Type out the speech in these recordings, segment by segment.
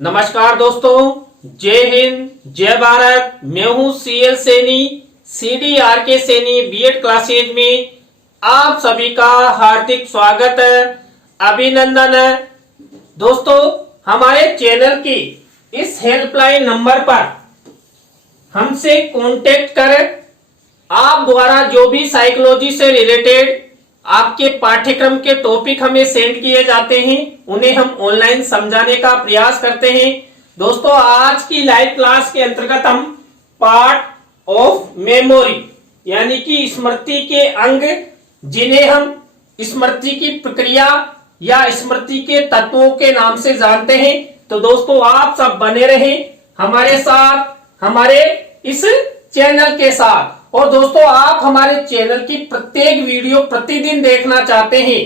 नमस्कार दोस्तों, जय हिंद जय भारत। मैं हूं C L Saini, CDRK Saini B Ed classes में आप सभी का हार्दिक स्वागत है, अभिनंदन है। दोस्तों, हमारे चैनल की इस हेल्पलाइन नंबर पर हमसे कांटेक्ट करें। आप द्वारा जो भी साइकोलॉजी से रिलेटेड आपके पाठ्यक्रम के टॉपिक हमें सेंड किए जाते हैं, उन्हें हम ऑनलाइन समझाने का प्रयास करते हैं। दोस्तों, आज की लाइव क्लास के अंतर्गत हम पार्ट ऑफ मेमोरी यानी कि स्मृति के अंग, जिन्हें हम स्मृति की प्रक्रिया या स्मृति के तत्वों के नाम से जानते हैं। तो दोस्तों, आप सब बने रहें हमारे साथ, हमारे इस चैनल के साथ। और दोस्तों, आप हमारे चैनल की प्रत्येक वीडियो प्रतिदिन देखना चाहते हैं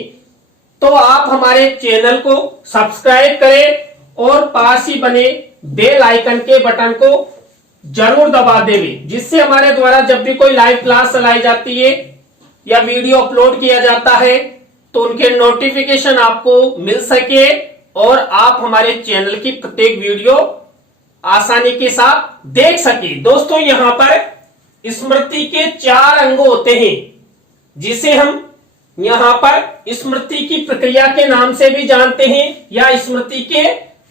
तो आप हमारे चैनल को सब्सक्राइब करें और पास ही बने बेल आइकन के बटन को जरूर दबा दें, जिससे हमारे द्वारा जब भी कोई लाइव क्लास चलाई जाती है या वीडियो अपलोड किया जाता है तो उनके नोटिफिकेशन आपको मिल सके और आप हमारे चैनल की प्रत्येक वीडियो आसानी के साथ देख सके। दोस्तों, यहां पर स्मृति के 4 अंग होते हैं, जिसे हम यहां पर स्मृति की प्रक्रिया के नाम से भी जानते हैं या स्मृति के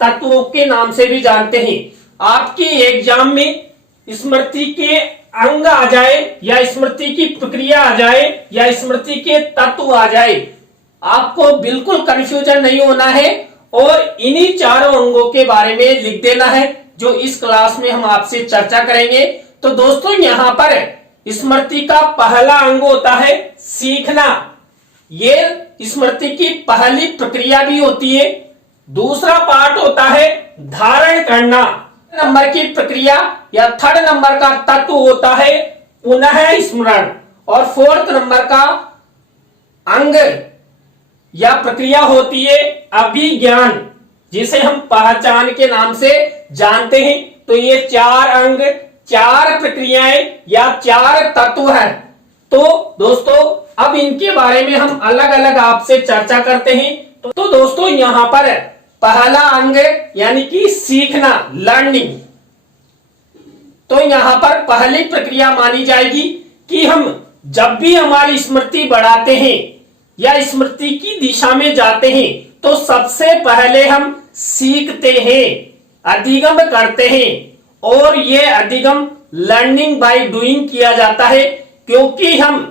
तत्वों के नाम से भी जानते हैं। आपके एग्जाम में स्मृति के अंग आ जाए या स्मृति की प्रक्रिया आ जाए या स्मृति के तत्व आ जाए, आपको बिल्कुल कंफ्यूजन नहीं होना है और इन्हीं चारों अंगों के बारे में लिख देना है, जो इस क्लास में हम आपसे चर्चा करेंगे। तो दोस्तों, यहां पर स्मृति का पहला अंग होता है सीखना। ये स्मृति की पहली प्रक्रिया भी होती है। दूसरा पार्ट होता है धारण करना। नंबर की प्रक्रिया या 3rd नंबर का तत्व होता है पुनः स्मरण। और 4th नंबर का अंग या प्रक्रिया होती है अभिज्ञान, जिसे हम पहचान के नाम से जानते हैं। तो ये 4 अंग, 4 प्रक्रियाएं या 4 तत्व हैं। तो दोस्तों, अब इनके बारे में हम अलग अलग आपसे चर्चा करते हैं। तो दोस्तों, यहां पर पहला अंग यानी कि सीखना, लर्निंग। तो यहां पर पहली प्रक्रिया मानी जाएगी कि हम जब भी हमारी स्मृति बढ़ाते हैं या स्मृति की दिशा में जाते हैं तो सबसे पहले हम सीखते हैं, अधिगम करते हैं। और ये अधिगम लर्निंग बाय डूइंग किया जाता है, क्योंकि हम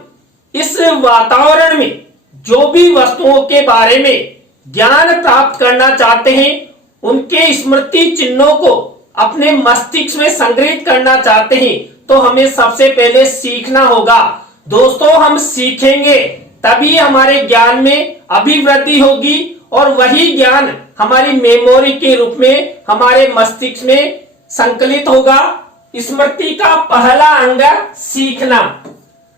इस वातावरण में जो भी वस्तुओं के बारे में ज्ञान प्राप्त करना चाहते हैं, उनके स्मृति चिन्हों को अपने मस्तिष्क में संग्रहित करना चाहते हैं, तो हमें सबसे पहले सीखना होगा। दोस्तों, हम सीखेंगे तभी हमारे ज्ञान में अभिवृद्धि होगी और वही ज्ञान हमारी मेमोरी के रूप में हमारे मस्तिष्क में संकलित होगा। स्मृति का पहला अंग सीखना।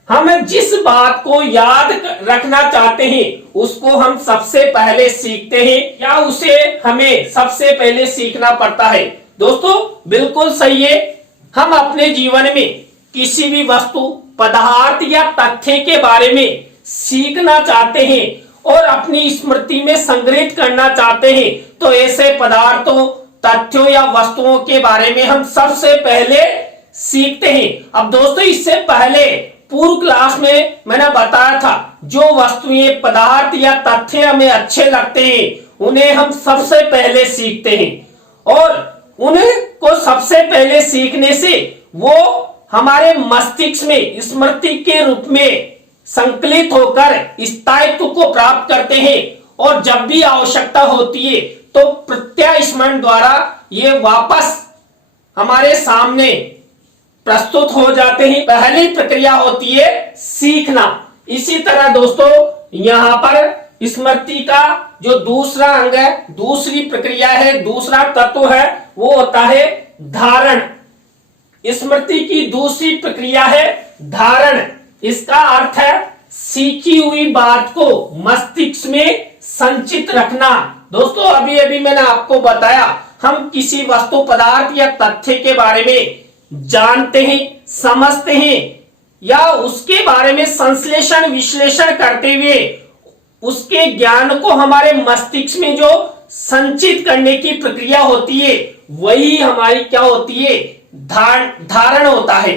हम जिस बात को याद रखना चाहते हैं उसको हम सबसे पहले सीखते हैं या उसे हमें सबसे पहले सीखना पड़ता है। दोस्तों, बिल्कुल सही है। हम अपने जीवन में किसी भी वस्तु, पदार्थ या तथ्य के बारे में सीखना चाहते हैं और अपनी स्मृति में संग्रहित करना चाहते हैं, तो ऐसे पदार्थों, तथ्यों या वस्तुओं के बारे में हम सबसे पहले सीखते हैं। अब दोस्तों, इससे पहले पूर्व क्लास में मैंने बताया था, जो वस्तुएं, पदार्थ या तथ्य हमें अच्छे लगते हैं उन्हें हम सबसे पहले सीखते हैं और उन्हें को सबसे पहले सीखने से वो हमारे मस्तिष्क में स्मृति के रूप में संकलित होकर स्थायित्व को प्राप्त करते हैं और जब भी आवश्यकता होती है तो प्रत्यास्मरण द्वारा ये वापस हमारे सामने प्रस्तुत हो जाते हैं। पहली प्रक्रिया होती है सीखना। इसी तरह दोस्तों, यहां पर स्मृति का जो दूसरा अंग है, दूसरी प्रक्रिया है, दूसरा तत्व है, वो होता है धारण। स्मृति की दूसरी प्रक्रिया है धारण। इसका अर्थ है सीखी हुई बात को मस्तिष्क में संचित रखना। दोस्तों, अभी अभी मैंने आपको बताया, हम किसी वस्तु, पदार्थ या तथ्य के बारे में जानते हैं, समझते हैं या उसके बारे में संश्लेषण, विश्लेषण करते हुए उसके ज्ञान को हमारे मस्तिष्क में जो संचित करने की प्रक्रिया होती है वही हमारी क्या होती है, धारण होता है।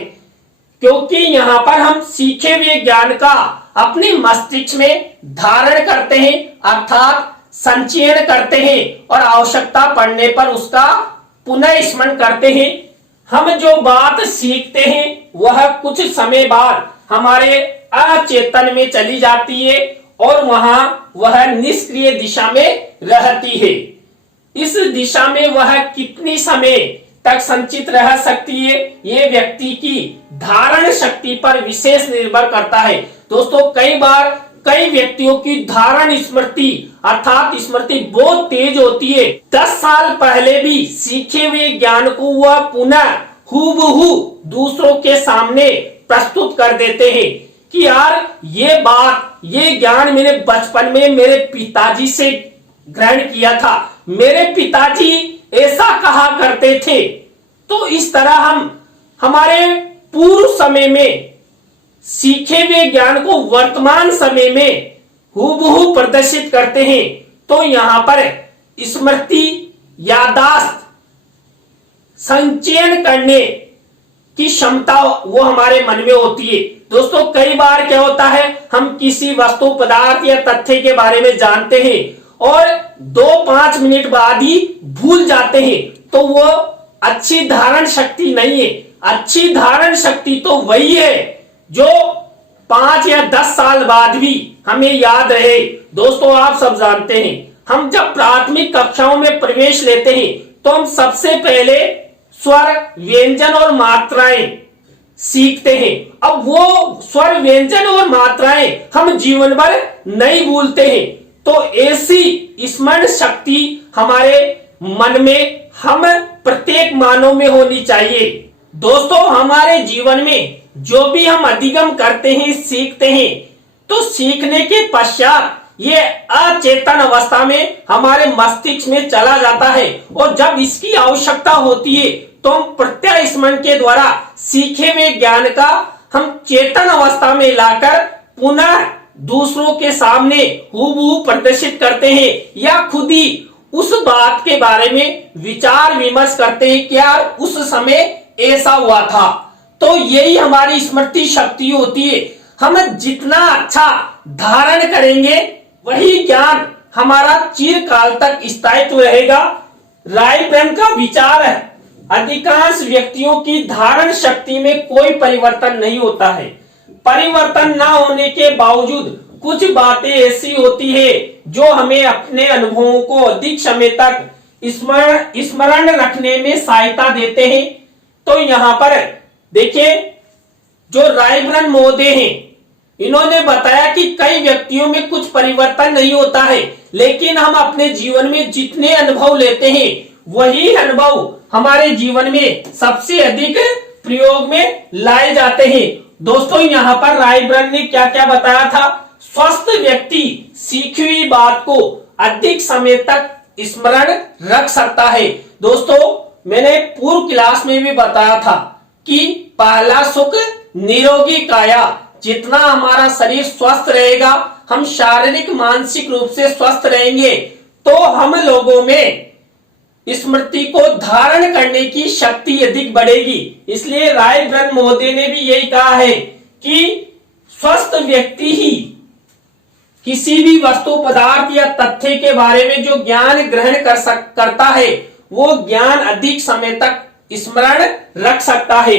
क्योंकि यहाँ पर हम सीखे हुए ज्ञान का अपने मस्तिष्क में धारण करते हैं, अर्थात संचयन करते हैं और आवश्यकता पड़ने पर उसका पुनः स्मरण करते हैं। हम जो बात सीखते हैं वह कुछ समय बाद हमारे अचेतन में चली जाती है और वहां वह निष्क्रिय दिशा में रहती है। इस दिशा में वह कितनी समय तक संचित रह सकती है, ये व्यक्ति की धारण शक्ति पर विशेष निर्भर करता है। दोस्तों, कई बार कई व्यक्तियों की धारण स्मृति अर्थात स्मृति बहुत तेज होती है। 10 साल पहले भी सीखे हुए ज्ञान को वह पुनः हूबहू दूसरों के सामने प्रस्तुत कर देते हैं कि यार ये ज्ञान मैंने बचपन में मेरे पिताजी से ग्रहण किया था, मेरे पिताजी ऐसा कहा करते थे। तो इस तरह हम हमारे पूर्व समय में सीखे हुए ज्ञान को वर्तमान समय में हूबहू प्रदर्शित करते हैं। तो यहां पर स्मृति, याददाश्त, संचयन करने की क्षमता वो हमारे मन में होती है। दोस्तों, कई बार क्या होता है, हम किसी वस्तु, पदार्थ या तथ्य के बारे में जानते हैं और 2-5 मिनट बाद ही भूल जाते हैं। तो वो अच्छी धारण शक्ति नहीं है। अच्छी धारण शक्ति तो वही है जो 5 या 10 साल बाद भी हमें याद रहे। दोस्तों, आप सब जानते हैं, हम जब प्राथमिक कक्षाओं में प्रवेश लेते हैं तो हम सबसे पहले स्वर, व्यंजन और मात्राएं सीखते हैं। अब वो स्वर, व्यंजन और मात्राएं हम जीवन भर नहीं भूलते हैं। तो ऐसी स्मरण शक्ति हमारे मन में हम प्रत्येक मानव में होनी चाहिए। दोस्तों, हमारे जीवन में जो भी हम अधिगम करते हैं, सीखते हैं, तो सीखने के पश्चात ये अचेतन अवस्था में हमारे मस्तिष्क में चला जाता है और जब इसकी आवश्यकता होती है तो हम प्रत्यय स्मरण के द्वारा सीखे हुए ज्ञान का हम चेतन अवस्था में लाकर पुनः दूसरों के सामने हूबहू प्रदर्शित करते हैं या खुद ही उस बात के बारे में विचार विमर्श करते हैं कि यार उस समय ऐसा हुआ था। तो यही हमारी स्मृति शक्ति होती है। हम जितना अच्छा धारण करेंगे वही ज्ञान हमारा चिरकाल तक स्थायित्व रहेगा। रायब्रन का विचार है, अधिकांश व्यक्तियों की धारण शक्ति में कोई परिवर्तन नहीं होता है। परिवर्तन ना होने के बावजूद कुछ बातें ऐसी होती है जो हमें अपने अनुभवों को अधिक समय तक स्मरण रखने में सहायता देते हैं। तो यहाँ पर देखिए, जो रायब्रन महोदय हैं, इन्होंने बताया कि कई व्यक्तियों में कुछ परिवर्तन नहीं होता है, लेकिन हम अपने जीवन में जितने अनुभव लेते हैं वही अनुभव हमारे जीवन में सबसे अधिक प्रयोग में लाए जाते हैं। दोस्तों, यहाँ पर रायब्रन ने क्या क्या बताया था? स्वस्थ व्यक्ति सीखी हुई बात को अधिक समय तक स्मरण रख सकता है। दोस्तों, मैंने पूर्व क्लास में भी बताया था कि पहला सुख निरोगी काया। जितना हमारा शरीर स्वस्थ रहेगा, हम शारीरिक मानसिक रूप से स्वस्थ रहेंगे, तो हम लोगों में स्मृति को धारण करने की शक्ति अधिक बढ़ेगी। इसलिए रायब्रन महोदय ने भी यही कहा है कि स्वस्थ व्यक्ति ही किसी भी वस्तु, पदार्थ या तथ्य के बारे में जो ज्ञान ग्रहण करता है वो ज्ञान अधिक समय तक स्मरण रख सकता है।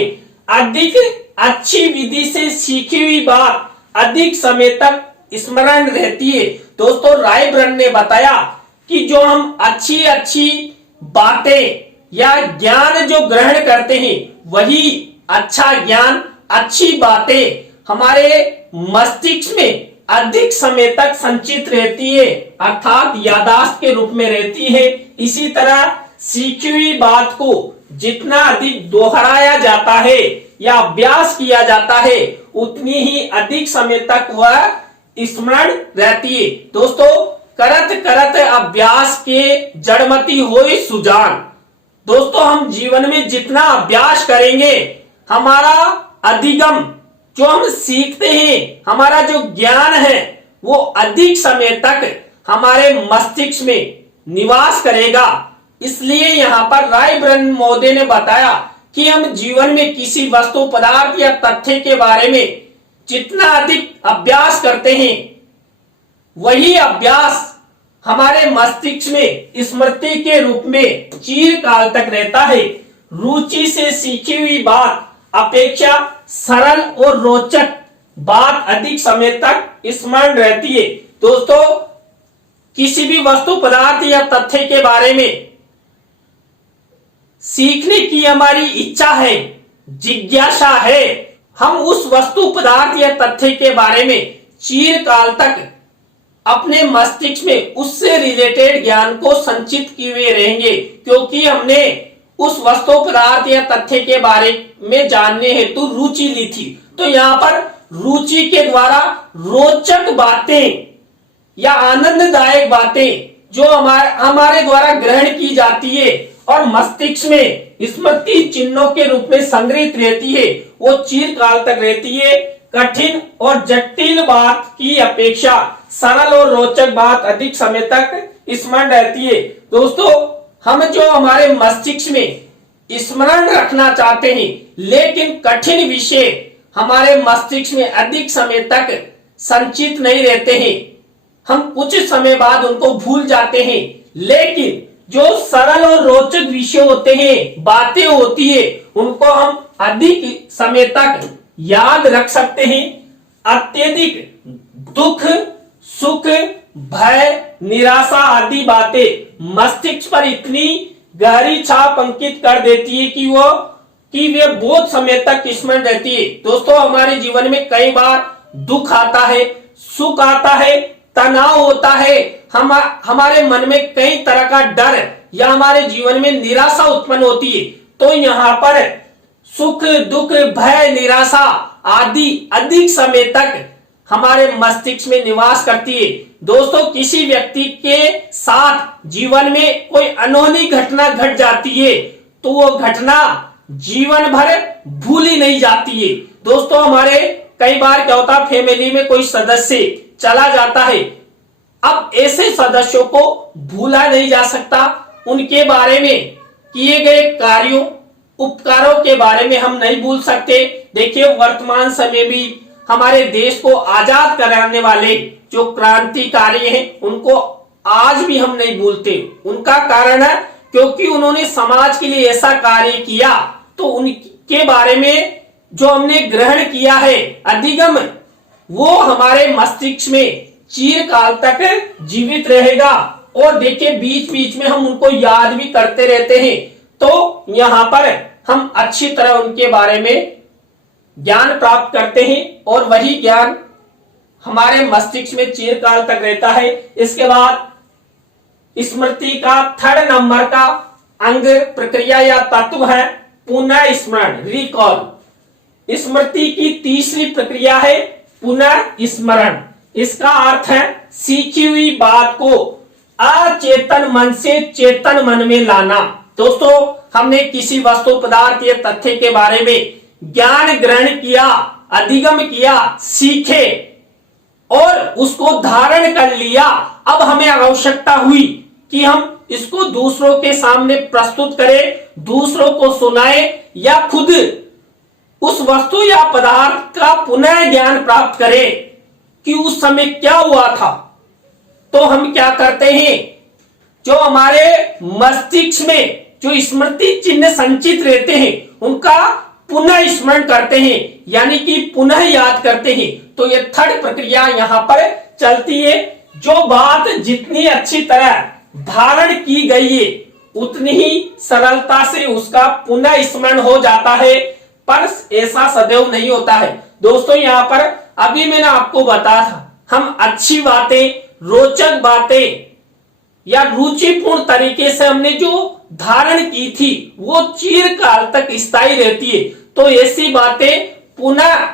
अधिक अच्छी विधि से सीखी हुई बात अधिक समय तक स्मरण रहती है। दोस्तों, रायब्रन ने बताया कि जो हम अच्छी बातें या ज्ञान जो ग्रहण करते हैं वही अच्छा ज्ञान, अच्छी बातें हमारे मस्तिष्क में अधिक समय तक संचित रहती है, अर्थात याददाश्त के रूप में रहती है। इसी तरह सीखी हुई बात को जितना अधिक दोहराया जाता है या अभ्यास किया जाता है उतनी ही अधिक समय तक वह स्मरण रहती है। दोस्तों, करत करत अभ्यास के जड़मति होई सुजान। दोस्तों, हम जीवन में जितना अभ्यास करेंगे हमारा अधिगम, जो हम सीखते हैं, हमारा जो ज्ञान है वो अधिक समय तक हमारे मस्तिष्क में निवास करेगा। इसलिए यहाँ पर राय ब्रह्मोदय ने बताया कि हम जीवन में किसी वस्तु, पदार्थ या तथ्य के बारे में जितना अधिक अभ्यास करते हैं, वही अभ्यास हमारे मस्तिष्क में स्मृति के रूप में चिरकाल तक रहता है। रुचि से सीखी हुई बात अपेक्षा सरल और रोचक बात अधिक समय तक स्मरण रहती है। दोस्तों, किसी भी वस्तु, पदार्थ या तथ्य के बारे में सीखने की हमारी इच्छा है, जिज्ञासा है। हम उस वस्तु, पदार्थ या तथ्य के बारे में चिरकाल तक अपने मस्तिष्क में उससे रिलेटेड ज्ञान को संचित किए हुए रहेंगे, क्योंकि हमने उस वस्तु, पदार्थ या तथ्य के बारे में जानने हेतु रुचि ली थी। तो यहाँ पर रुचि के द्वारा रोचक बातें या आनंददायक बातें जो हमारे द्वारा ग्रहण की जाती है और मस्तिष्क में स्मृति चिन्हों के रूप में संग्रहित रहती है, वो चिरकाल तक रहती है। कठिन और जटिल बात की अपेक्षा सरल और रोचक बात अधिक समय तक स्मरण रहती है। दोस्तों, हम जो हमारे मस्तिष्क में स्मरण रखना चाहते हैं, लेकिन कठिन विषय हमारे मस्तिष्क में अधिक समय तक संचित नहीं रहते हैं, हम कुछ समय बाद उनको भूल जाते हैं। लेकिन जो सरल और रोचक विषय होते हैं, बातें होती है, उनको हम अधिक समय तक याद रख सकते हैं। अत्यधिक दुख, सुख, भय, निराशा आदि बातें मस्तिष्क पर इतनी गहरी छाप अंकित कर देती है कि वे बहुत समय तक स्मरण रहती है। दोस्तों, हमारे जीवन में कई बार दुख आता है, सुख आता है, तनाव होता है, हमारे मन में कई तरह का डर या हमारे जीवन में निराशा उत्पन्न होती है। तो यहाँ पर सुख, दुख, भय, निराशा आदि अधिक समय तक हमारे मस्तिष्क में निवास करती है। दोस्तों, किसी व्यक्ति के साथ जीवन में कोई अनहोनी घटना घट जाती है तो वो घटना जीवन भर भूली नहीं जाती है। दोस्तों, हमारे कई बार क्या होता है, फैमिली में कोई सदस्य चला जाता है। अब ऐसे सदस्यों को भूला नहीं जा सकता, उनके बारे में किए गए कार्यों, उपकारों के बारे में हम नहीं भूल सकते। देखिए, वर्तमान समय भी हमारे देश को आजाद कराने वाले जो क्रांतिकारी हैं, उनको आज भी हम नहीं भूलते। उनका कारण है क्योंकि उन्होंने समाज के लिए ऐसा कार्य किया, तो उनके बारे में जो हमने ग्रहण किया है अधिगम, वो हमारे मस्तिष्क में चिरकाल तक जीवित रहेगा। और देखिए, बीच बीच में हम उनको याद भी करते रहते हैं, तो यहाँ पर हम अच्छी तरह उनके बारे में ज्ञान प्राप्त करते हैं और वही ज्ञान हमारे मस्तिष्क में चिरकाल तक रहता है। इसके बाद स्मृति का थर्ड नंबर का अंग, प्रक्रिया या तत्व है पुनः स्मरण, रिकॉल। स्मृति की तीसरी प्रक्रिया है पुनः स्मरण। इसका अर्थ है सीखी हुई बात को अचेतन मन से चेतन मन में लाना। दोस्तों, हमने किसी वस्तु, पदार्थ या तथ्य के बारे में ज्ञान ग्रहण किया, अधिगम किया, सीखे और उसको धारण कर लिया। अब हमें आवश्यकता हुई कि हम इसको दूसरों के सामने प्रस्तुत करें, दूसरों को सुनाए या खुद उस वस्तु या पदार्थ का पुनः ज्ञान प्राप्त करें कि उस समय क्या हुआ था। तो हम क्या करते हैं, जो हमारे मस्तिष्क में जो स्मृति चिन्ह संचित रहते हैं उनका पुनः स्मरण करते हैं, यानी कि पुनः याद करते हैं। तो ये थर्ड प्रक्रिया यहाँ पर चलती है। जो बात जितनी अच्छी तरह धारण की गई है उतनी ही सरलता से उसका पुनः स्मरण हो जाता है, पर ऐसा सदैव नहीं होता है। दोस्तों, यहाँ पर अभी मैंने आपको बताया था, हम अच्छी बातें, रोचक बातें या रुचिपूर्ण तरीके से हमने जो धारण की थी वो चिरकाल तक स्थायी रहती है। तो ऐसी बातें पुनः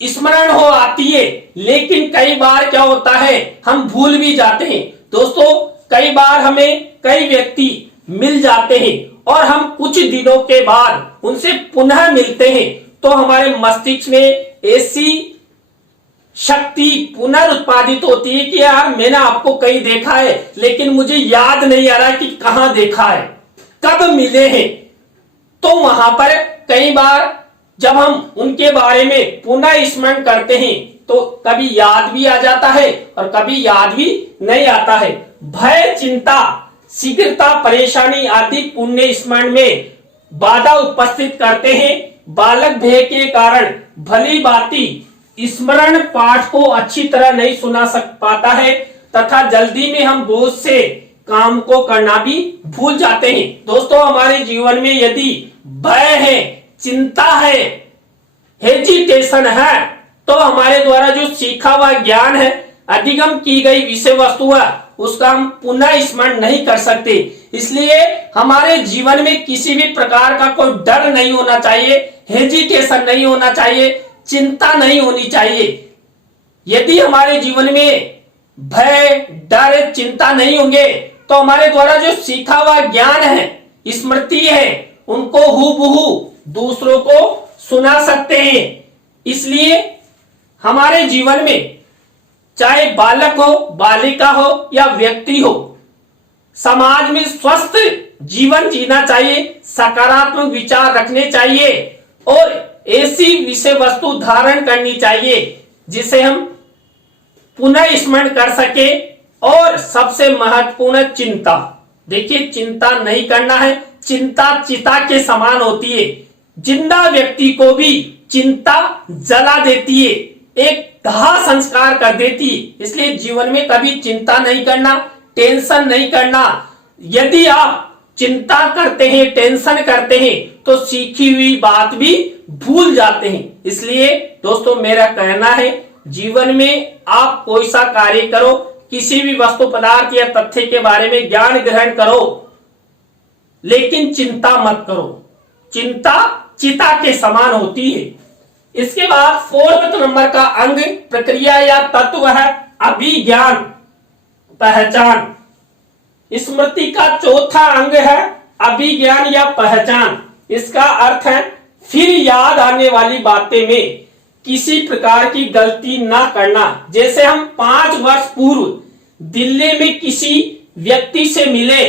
स्मरण हो आती है, लेकिन कई बार क्या होता है, हम भूल भी जाते हैं। दोस्तों, कई बार हमें कई व्यक्ति मिल जाते हैं और हम कुछ दिनों के बाद उनसे पुनः मिलते हैं, तो हमारे मस्तिष्क में ऐसी शक्ति पुनरुत्पादित होती है कि यार मैंने आपको कहीं देखा है, लेकिन मुझे याद नहीं आ रहा कि कहां देखा है, कब मिले हैं। तो वहां पर कई बार जब हम उनके बारे में पुनः स्मरण करते हैं तो कभी याद भी आ जाता है और कभी याद भी नहीं आता है। भय, चिंता, शीघ्रता, परेशानी आदि पुण्य स्मरण में बाधा उपस्थित करते हैं। बालक भय के कारण भली भांति स्मरण पाठ को अच्छी तरह नहीं सुना पाता है तथा जल्दी में हम बोझ से काम को करना भी भूल जाते हैं। दोस्तों, हमारे जीवन में यदि भय है, चिंता है, हेजिटेशन है, तो हमारे द्वारा जो सीखा हुआ ज्ञान है, अधिगम की गई विषय वस्तु है, उसका हम पुनः स्मरण नहीं कर सकते। इसलिए हमारे जीवन में किसी भी प्रकार का कोई डर नहीं होना चाहिए, हेजिटेशन नहीं होना चाहिए, चिंता नहीं होनी चाहिए। यदि हमारे जीवन में भय, डर, चिंता नहीं होंगे तो हमारे द्वारा जो सीखा हुआ ज्ञान है, स्मृति है, उनको हूबहू दूसरों को सुना सकते हैं। इसलिए हमारे जीवन में चाहे बालक हो, बालिका हो या व्यक्ति हो, समाज में स्वस्थ जीवन जीना चाहिए, सकारात्मक विचार रखने चाहिए और ऐसी विषय वस्तु धारण करनी चाहिए जिसे हम पुनः स्मरण कर सके। और सबसे महत्वपूर्ण चिंता, देखिए चिंता नहीं करना है। चिंता चिता के समान होती है, जिंदा व्यक्ति को भी चिंता जला देती है, एक दाह संस्कार कर देती है। इसलिए जीवन में कभी चिंता नहीं करना, टेंशन नहीं करना। यदि आप चिंता करते हैं, टेंशन करते हैं तो सीखी हुई बात भी भूल जाते हैं। इसलिए दोस्तों, मेरा कहना है जीवन में आप कोई सा कार्य करो, किसी भी वस्तु, पदार्थ या तथ्य के बारे में ज्ञान ग्रहण करो, लेकिन चिंता मत करो। चिंता चिता के समान होती है। इसके बाद 4th नंबर का अंग, प्रक्रिया या तत्व है अभिज्ञान, पहचान। स्मृति का चौथा अंग है अभिज्ञान या पहचान। इसका अर्थ है फिर याद आने वाली बातें में किसी प्रकार की गलती ना करना। जैसे हम 5 वर्ष पूर्व दिल्ली में किसी व्यक्ति से मिले,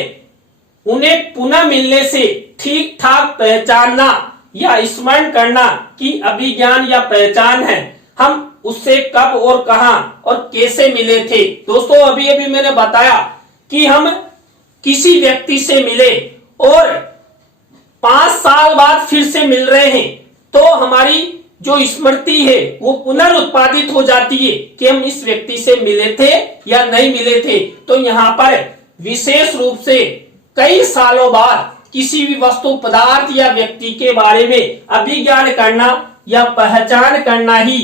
उन्हें पुनः मिलने से ठीक ठाक पहचानना या स्मरण करना कि अभिज्ञान या पहचान है। हम उससे कब और कहां और कैसे मिले थे। दोस्तों, अभी अभी मैंने बताया कि हम किसी व्यक्ति से मिले और 5 साल बाद फिर से मिल रहे हैं, तो हमारी जो स्मृति है वो पुनरुत्पादित हो जाती है कि हम इस व्यक्ति से मिले थे या नहीं मिले थे। तो यहाँ पर विशेष रूप से कई सालों बाद किसी भी वस्तु, पदार्थ या व्यक्ति के बारे में अभिज्ञान करना या पहचान करना ही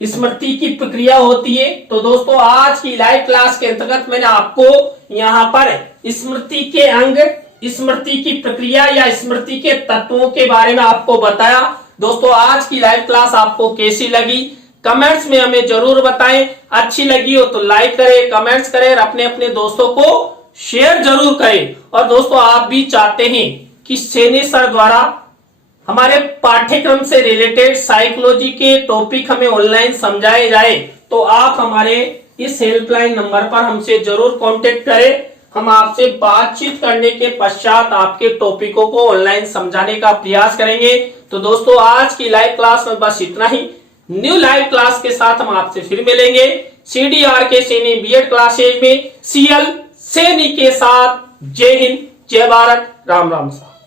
स्मृति की प्रक्रिया होती है। तो दोस्तों, आज की लाइव क्लास के अंतर्गत मैंने आपको यहाँ पर स्मृति के अंग, स्मृति की प्रक्रिया या स्मृति के तत्वों के बारे में आपको बताया। दोस्तों, आज की लाइव क्लास आपको कैसी लगी कमेंट्स में हमें जरूर बताएं। अच्छी लगी हो तो लाइक करें, कमेंट्स करें और अपने अपने दोस्तों को शेयर जरूर करें। और दोस्तों, आप भी चाहते हैं कि सैनी सर द्वारा हमारे पाठ्यक्रम से रिलेटेड साइकोलॉजी के टॉपिक हमें ऑनलाइन समझाए जाए, तो आप हमारे इस हेल्पलाइन नंबर पर हमसे जरूर कांटेक्ट करें। हम आपसे बातचीत करने के पश्चात आपके टॉपिकों को ऑनलाइन समझाने का प्रयास करेंगे। तो दोस्तों, आज की लाइव क्लास में बस इतना ही। न्यू लाइव क्लास के साथ हम आपसे फिर मिलेंगे CDRK सैनी बीएड क्लासेज में CL सैनी के साथ। जय हिंद, जय भारत, राम राम साहब।